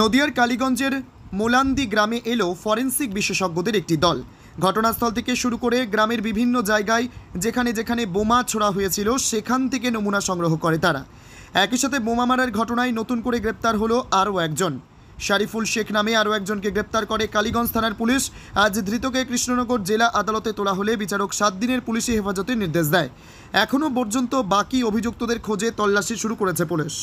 নদিয়ার কালীগঞ্জের মোলান্দি গ্রামে এলো ফরেন্সিক বিশেষজ্ঞদের একটি দল। ঘটনাস্থল থেকে শুরু করে গ্রামের বিভিন্ন জায়গায় যেখানে যেখানে বোমা ছোড়া হয়েছিল সেখান থেকে নমুনা সংগ্রহ করে তারা। একই সাথে বোমা মারার ঘটনায় নতুন করে গ্রেপ্তার হলো আরও একজন। শরীফুল শেখ নামে আরও একজনকে গ্রেপ্তার করে কালীগঞ্জ থানার পুলিশ। আজ ধৃতকে কৃষ্ণনগর জেলা আদালতে তোলা হলে বিচারক 7 দিনের পুলিশি হেফাজতের নির্দেশ দেয়। এখনও পর্যন্ত বাকি অভিযুক্তদের খোঁজে তল্লাশি শুরু করেছে পুলিশ।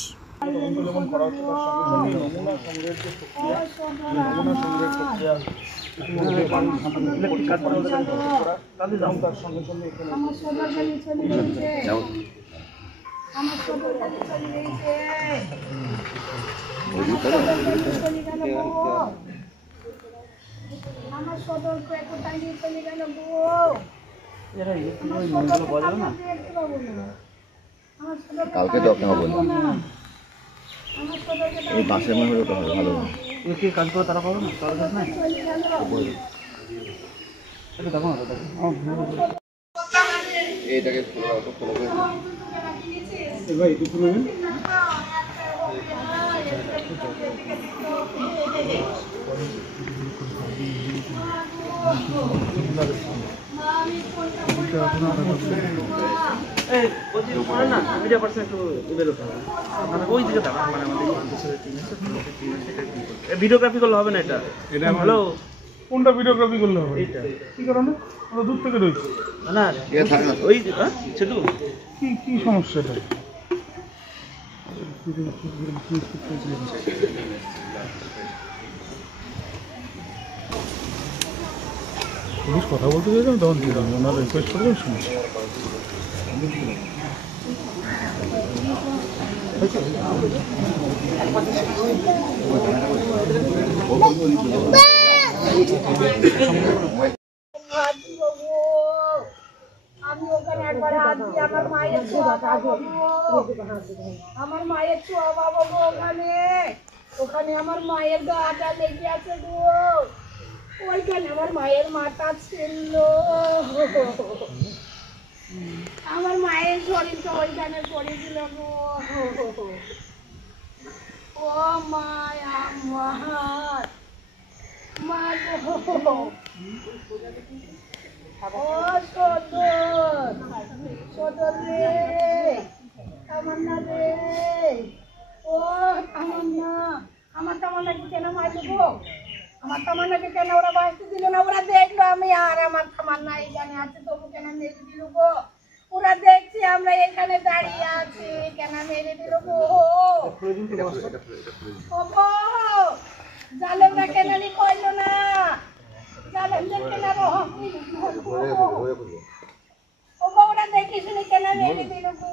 কালকে তো আপনাকে বললাম এই বাসের মনে হলো তো ভালো একে কাজ করে তারা পাবো না তারা কাজ নাই এটা দেখো না এইটাকে ফলো করে ভাই একটু পুরো ভিডিওগ্রাফি করলে হবে না। এটা ভালো। কোনটা ভিডিওগ্রাফি করলে হবে? কি কারণে? আমরা দূর থেকে রয়েছি না ওই ছোট কি সমস্যা? এটা পুলিশ কথা বলতে চাইছিলাম তখন দিলাম ওনারা রিকোয়েস্ট করবেন শুনুন। আমি ওখানে একবার আসছি, আমার মায়ের ছোঁয়া বাবা গো, ওখানে আমার মায়ের গাটা লেগে আছে গো। ওইখানে আমার মায়ের মাথা ছিল, আমার মায়ের শরীরটা ওইখানে পড়েছিল গো। ও মায়া আমার মা গো, ও সদর রে, আমার না রে, ও আমার না, আমার তামান্নাকে কেন মারলো গো? আমার তামান্নাকে কেন ওরা বাঁচতে দিল না? ওরা দেখলো আমি আর আমার তামান্না এখানে আছে, তবু কেন মেরে দিল গো? ওরা দেখছি আমরা এখানে দাঁড়িয়ে আছি, কেন মেরে দিল গো? ও গো, জালেমরা কেন করলো না? জালেমদের কেন রহম? ও গো, ওরা দেখি শুনে কেন মেরে দিল গো?